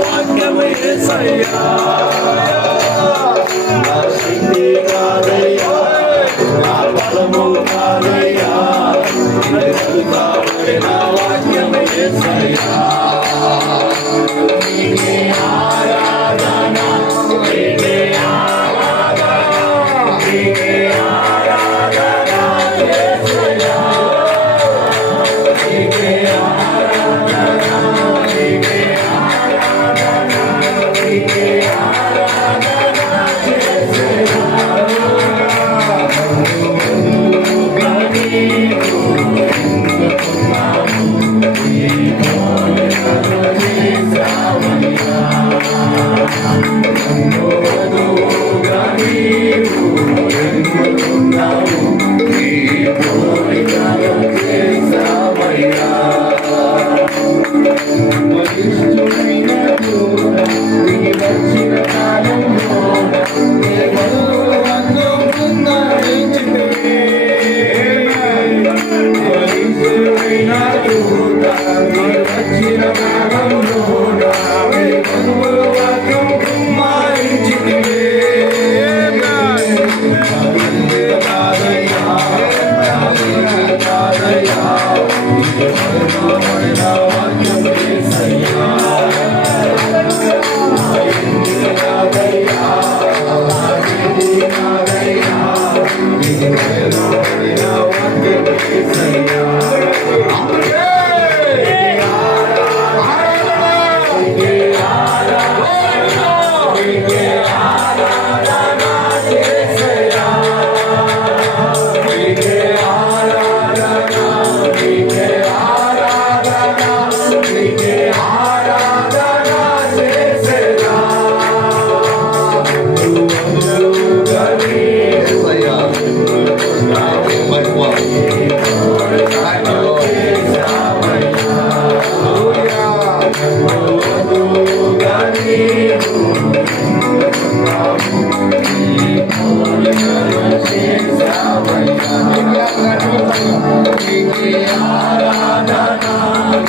వాక్యమయ్యా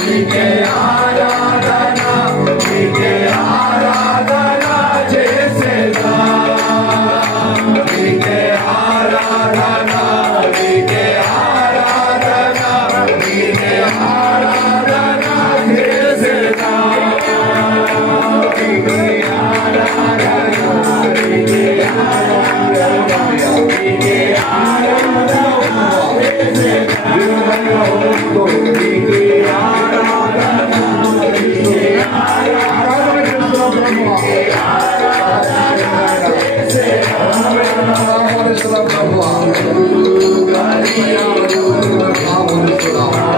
Yeah. 不知道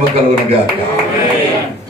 மகிமை கலவனுக்காக